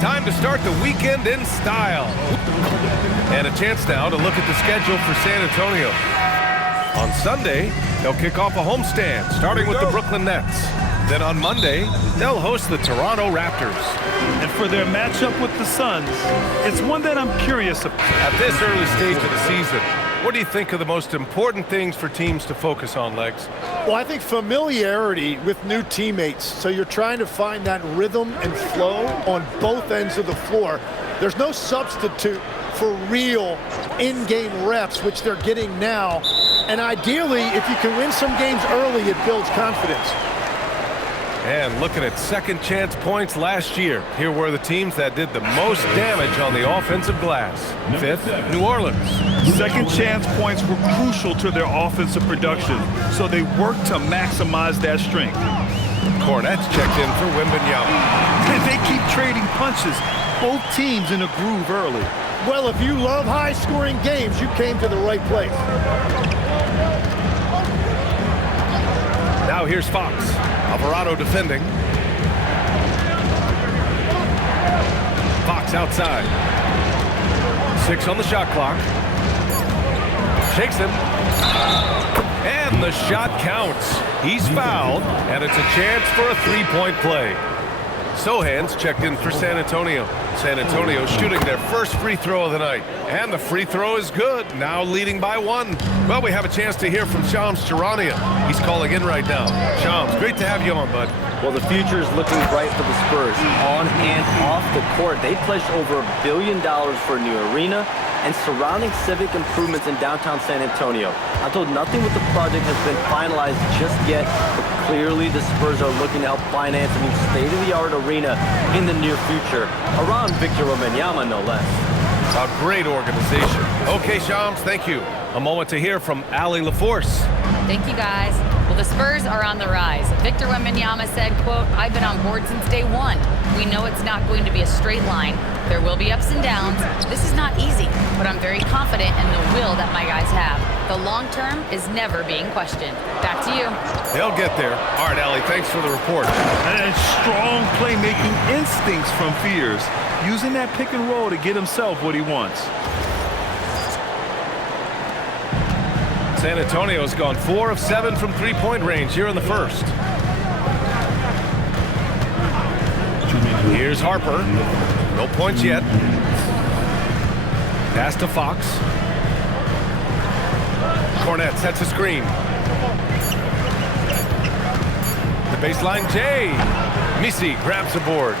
Time to start the weekend in style. And a chance now to look at the schedule for San Antonio. On Sunday, they'll kick off a homestand, starting with the Brooklyn Nets. Then on Monday, they'll host the Toronto Raptors. And for their matchup with the Suns, it's one that I'm curious about. At this early stage of the season, what do you think are the most important things for teams to focus on, Legs? Well, I think familiarity with new teammates. So you're trying to find that rhythm and flow on both ends of the floor. There's no substitute for real in-game reps, which they're getting now. And ideally, if you can win some games early, it builds confidence. And looking at second chance points last year, here were the teams that did the most damage on the offensive glass. Fifth, New Orleans. Second chance points were crucial to their offensive production, so they worked to maximize that strength. Cornette's checked in for Wembanyama. And they keep trading punches, both teams in a groove early. Well, if you love high-scoring games, you came to the right place. Now here's Fox. Alvarado defending. Fox outside. 6 on the shot clock. Shakes him. And the shot counts. He's fouled, and it's a chance for a three-point play. Sohan's checked in for San Antonio. San Antonio shooting their first free throw of the night. And the free throw is good, now leading by 1. Well, we have a chance to hear from Shams Charania. He's calling in right now. Shams, great to have you on, bud. Well, the future is looking bright for the Spurs. On and off the court, they pledged over $1 billion for a new arena and surrounding civic improvements in downtown San Antonio. I'm told nothing with the project has been finalized just yet, but clearly the Spurs are looking to help finance a new state-of-the-art arena in the near future, around Victor Wembanyama, no less. A great organization. Okay, Shams, thank you. A moment to hear from Allie LaForce. Thank you, guys. Well, the Spurs are on the rise. Victor Wembanyama said, quote, "I've been on board since day one. We know it's not going to be a straight line. There will be ups and downs. This is not easy, but I'm very confident in the will that my guys have. The long term is never being questioned." Back to you. They'll get there. All right, Allie, thanks for the report. And strong playmaking instincts from Fears, using that pick and roll to get himself what he wants. San Antonio's gone 4 of 7 from three-point range here in the first. Here's Harper. No points yet. Pass to Fox. Cornette sets a screen. The baseline, Jay. Missy grabs the board.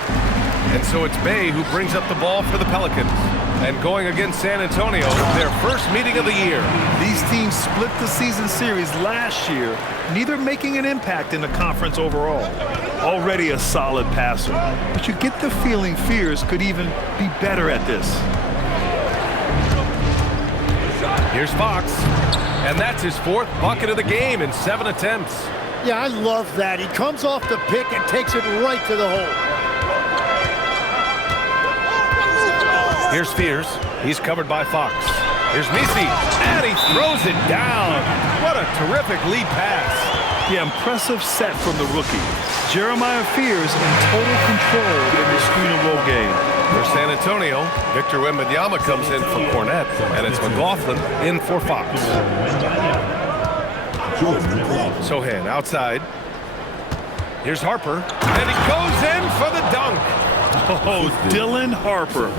And so it's Bay who brings up the ball for the Pelicans. And going against San Antonio, their first meeting of the year. These teams split the season series last year, neither making an impact in the conference overall. Already a solid passer, but you get the feeling Fears could even be better at this. Here's Fox, and that's his 4th bucket of the game in 7 attempts. Yeah, I love that. He comes off the pick and takes it right to the hole. Here's Fears. He's covered by Fox. Here's Misi, and he throws it down. What a terrific lead pass. Yeah, impressive set from the rookie. Jeremiah Fears in total control in the screen and roll game. For San Antonio, Victor Wembanyama comes in for Cornette, and it's McLaughlin in for Fox. Sohan outside. Here's Harper, and he goes in for the dunk. Oh, Dylan Harper,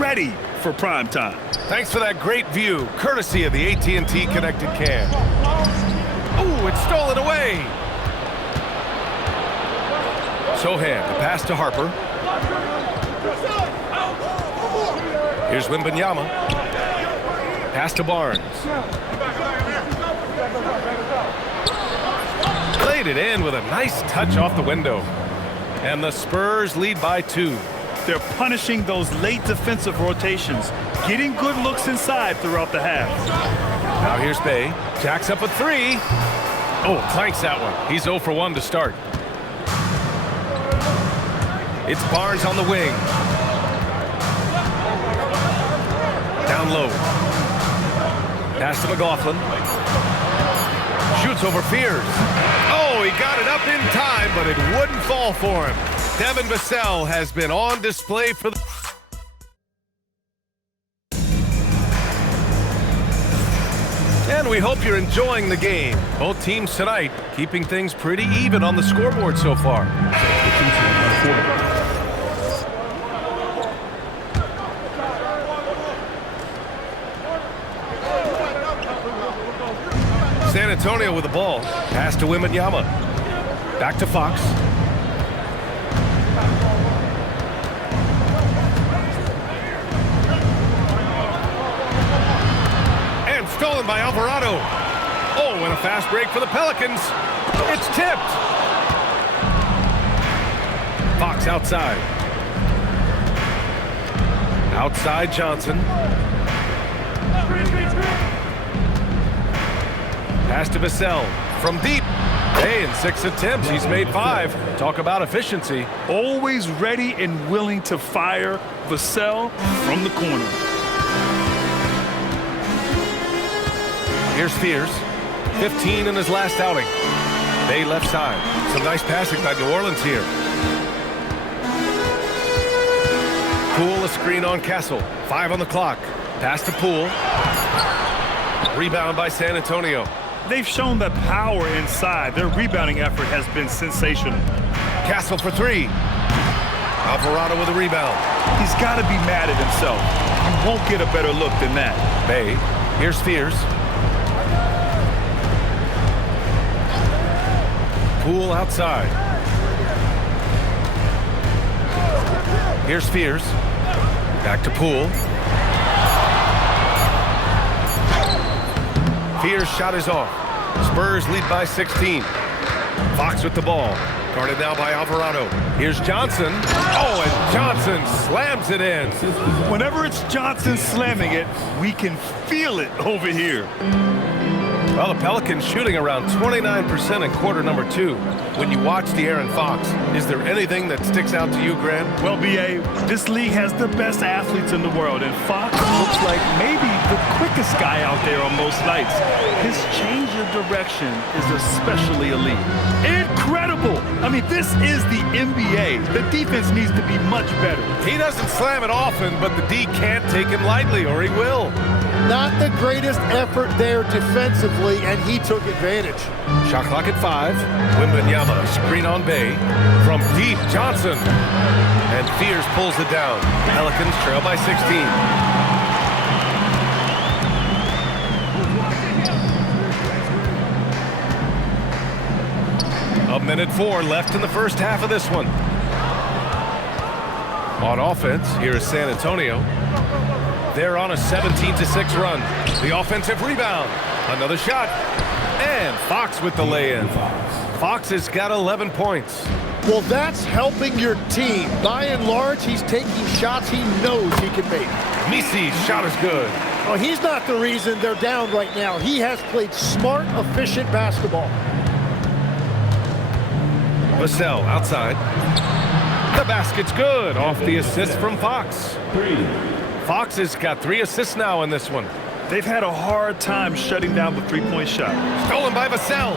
ready for prime time. Thanks for that great view, courtesy of the AT&T Connected Cam. Oh, it's stolen away. Sohan, the pass to Harper. Here's Wembanyama. Pass to Barnes. Played it in with a nice touch off the window. And the Spurs lead by 2. They're punishing those late defensive rotations, getting good looks inside throughout the half. Now here's Bay. Jacks up a 3. Oh, clanks that one. He's 0 for 1 to start. It's Barnes on the wing. Down low. Pass to McLaughlin. Shoots over Fears. Oh, he got it up in time, but it wouldn't fall for him. Devin Vassell has been on display for the... we hope you're enjoying the game. Both teams tonight keeping things pretty even on the scoreboard so far. San Antonio with the ball. Pass to Wembanyama. Back to Fox. And stolen by Alvarado. Oh, and a fast break for the Pelicans. It's tipped. Fox outside. Outside Johnson. Pass to Vassell from deep. Hey, in 6 attempts, he's made 5. Talk about efficiency. Always ready and willing to fire Vassell from the corner. Here's Fears. 15 in his last outing. Bay left side. Some nice passing by New Orleans here. Poole a screen on Castle. 5 on the clock. Pass to Poole. Rebound by San Antonio. They've shown the power inside. Their rebounding effort has been sensational. Castle for 3. Alvarado with a rebound. He's got to be mad at himself. You won't get a better look than that. Bay. Here's Fears. Poole outside. Here's Fears. Back to Poole. Fears shot is off. Spurs lead by 16. Fox with the ball. Guarded now by Alvarado. Here's Johnson. Oh, and Johnson slams it in. Whenever it's Johnson slamming it, we can feel it over here. Well, the Pelicans shooting around 29% in quarter number 2. When you watch De'Aaron Fox, is there anything that sticks out to you, Grant? Well, B.A., this league has the best athletes in the world, and Fox looks like maybe the quickest guy out there on most nights. His change of direction is especially elite. Incredible! I mean, this is the NBA. The defense needs to be much better. He doesn't slam it often, but the D can't take him lightly, or he will. Not the greatest effort there defensively, and he took advantage. Shot clock at 5. Wembanyama, screen on Bay. From deep, Johnson. And Fears pulls it down. Pelicans trail by 16. A minute 4 left in the first half of this one. On offense, here is San Antonio. They're on a 17-6 run. The offensive rebound. Another shot. And Fox with the lay-in. Fox has got 11 points. Well, that's helping your team. By and large, he's taking shots he knows he can make. Misi's shot is good. Well, he's not the reason they're down right now. He has played smart, efficient basketball. Vassell outside. The basket's good. Off the assist from Fox. Fox has got 3 assists now in this one. They've had a hard time shutting down the three-point shot. Stolen by Vassell.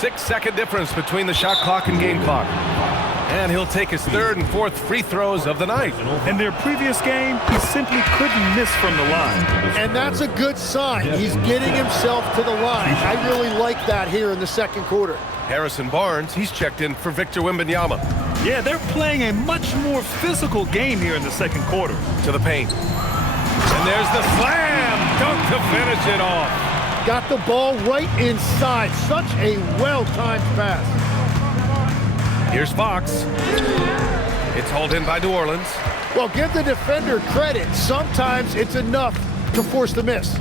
6-second difference between the shot clock and game clock. And he'll take his 3rd and 4th free throws of the night. In their previous game, he simply couldn't miss from the line. And that's a good sign. He's getting himself to the line. I really like that here in the second quarter. Harrison Barnes, he's checked in for Victor Wembanyama. Yeah, they're playing a much more physical game here in the second quarter. To the paint. And there's the slam dunk to finish it off. Got the ball right inside. Such a well-timed pass. Here's Fox. It's hauled in by New Orleans. Well, give the defender credit. Sometimes it's enough to force the miss.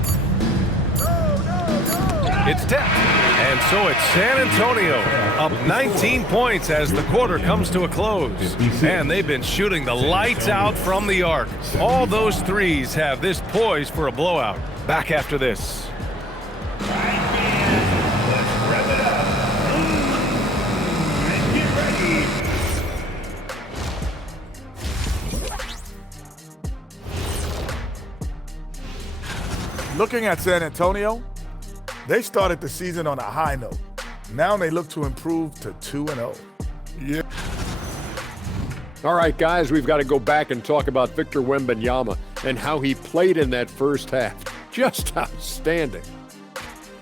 It's tipped. And so it's San Antonio up 19 points as the quarter comes to a close. And they've been shooting the lights out from the arc. All those threes have this poised for a blowout. Back after this. Looking at San Antonio, they started the season on a high note. Now they look to improve to 2-0. Yeah. All right, guys, we've got to go back and talk about Victor Wembanyama and how he played in that first half. Just outstanding.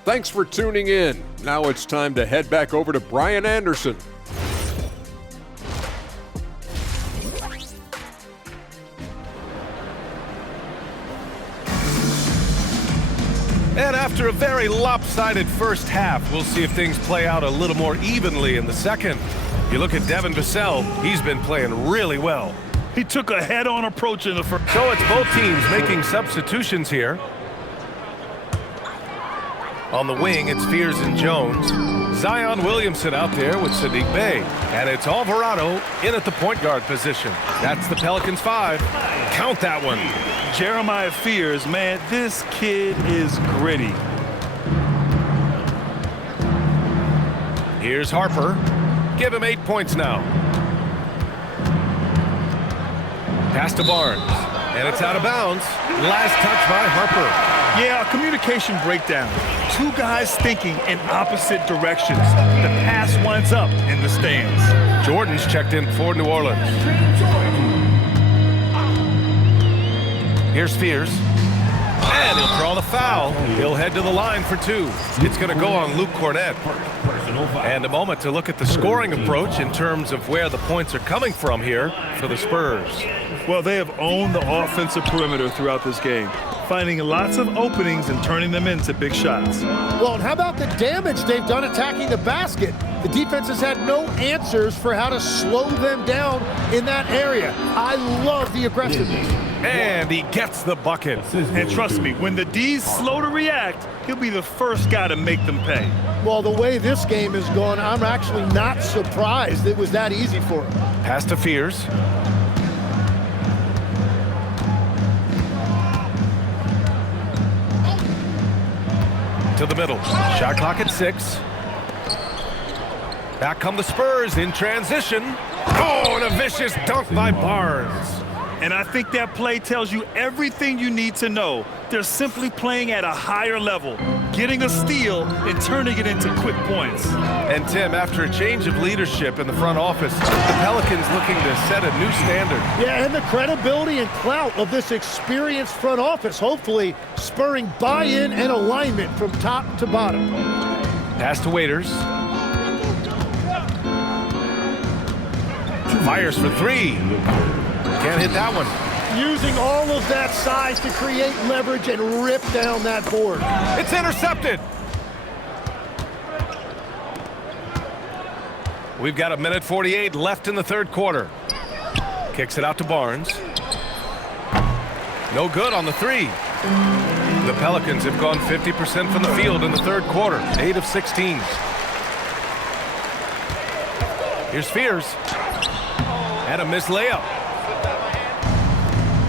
Thanks for tuning in. Now it's time to head back over to Brian Anderson. And after a very lopsided first half, we'll see if things play out a little more evenly in the second. You look at Devin Vassell, he's been playing really well. He took a head-on approach in the first. So it's both teams making substitutions here. On the wing, it's Fears and Jones. Zion Williamson out there with Sadiq Bey. And it's Alvarado in at the point guard position. That's the Pelicans 5. Count that one. Jeremiah Fears, man, this kid is gritty. Here's Harper. Give him 8 points now. Pass to Barnes. And it's out of bounds. Last touch by Harper. Yeah, a communication breakdown. Two guys thinking in opposite directions. The pass winds up in the stands. Jordan's checked in for New Orleans. Here's Fears. And he'll draw the foul. He'll head to the line for 2. It's going to go on Luke Cornett. And a moment to look at the scoring approach in terms of where the points are coming from here for the Spurs. Well, they have owned the offensive perimeter throughout this game, finding lots of openings and turning them into big shots. Well, and how about the damage they've done attacking the basket? The defense has had no answers for how to slow them down in that area. I love the aggressiveness. And he gets the bucket. And trust me, when the D's slow to react, he'll be the first guy to make them pay. Well, the way this game is going, I'm actually not surprised it was that easy for him. Pass to Fears. To the middle. Shot clock at 6. Back come the Spurs in transition. Oh, and a vicious dunk by Barnes. And I think that play tells you everything you need to know. They're simply playing at a higher level, getting a steal and turning it into quick points. And Tim, after a change of leadership in the front office, the Pelicans looking to set a new standard. Yeah, and the credibility and clout of this experienced front office, hopefully spurring buy-in and alignment from top to bottom. Pass to Waiters. Fires for 3. Can't hit that one. Using all of that size to create leverage and rip down that board. It's intercepted. We've got 1:48 left in the third quarter. Kicks it out to Barnes. No good on the 3. The Pelicans have gone 50% from the field in the third quarter, 8 of 16. Here's Fears. And a missed layup.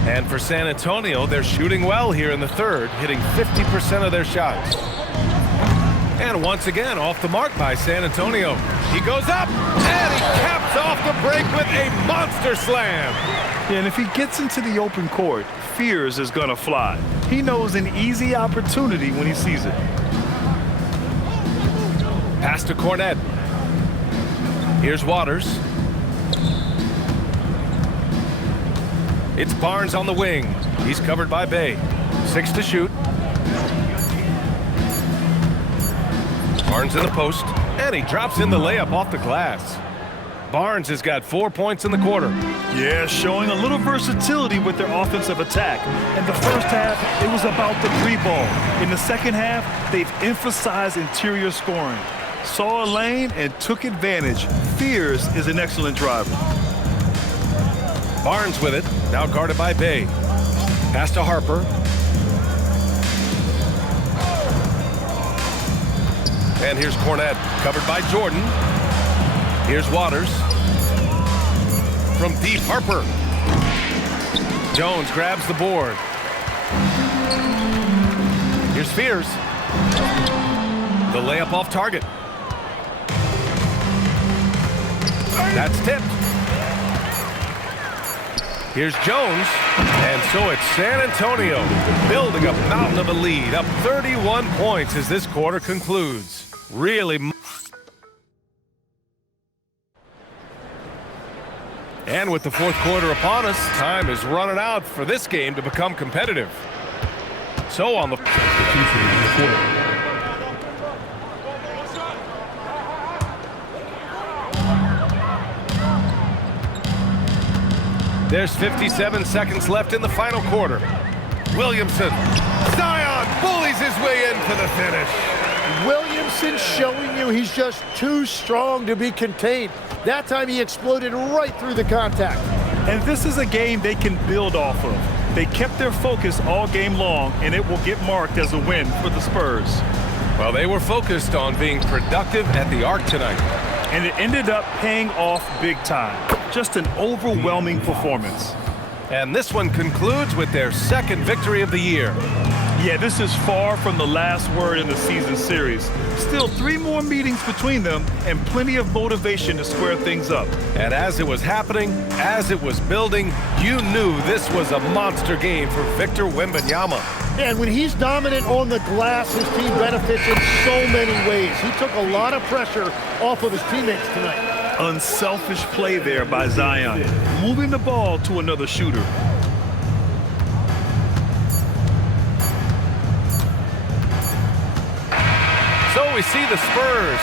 And for San Antonio, they're shooting well here in the third, hitting 50% of their shots. And once again, off the mark by San Antonio. He goes up, and he caps off the break with a monster slam. Yeah, and if he gets into the open court, Fears is going to fly. He knows an easy opportunity when he sees it. Pass to Cornett. Here's Waters. It's Barnes on the wing. He's covered by Bey. 6 to shoot. Barnes in the post, and he drops in the layup off the glass. Barnes has got 4 points in the quarter. Yeah, showing a little versatility with their offensive attack. In the first half, it was about the 3 ball. In the second half, they've emphasized interior scoring. Saw a lane and took advantage. Fears is an excellent driver. Barnes with it, now guarded by Bey. Pass to Harper. And here's Cornett, covered by Jordan. Here's Waters. From deep, Harper. Jones grabs the board. Here's Fears. The layup off target. That's tipped. Here's Jones, and so it's San Antonio building a mountain of a lead, up 31 points as this quarter concludes. Really. And with the fourth quarter upon us, time is running out for this game to become competitive. So on the There's 57 seconds left in the final quarter. Williamson. Zion bullies his way in for the finish. Williamson showing you he's just too strong to be contained. That time he exploded right through the contact. And this is a game they can build off of. They kept their focus all game long, and it will get marked as a win for the Spurs. Well, they were focused on being productive at the arc tonight. And it ended up paying off big time. Just an overwhelming performance. And this one concludes with their second victory of the year. Yeah, this is far from the last word in the season series. Still 3 more meetings between them and plenty of motivation to square things up. And as it was happening, as it was building, you knew this was a monster game for Victor Wembanyama. And when he's dominant on the glass, his team benefits in so many ways. He took a lot of pressure off of his teammates tonight. Unselfish play there by Zion, moving the ball to another shooter. So we see the Spurs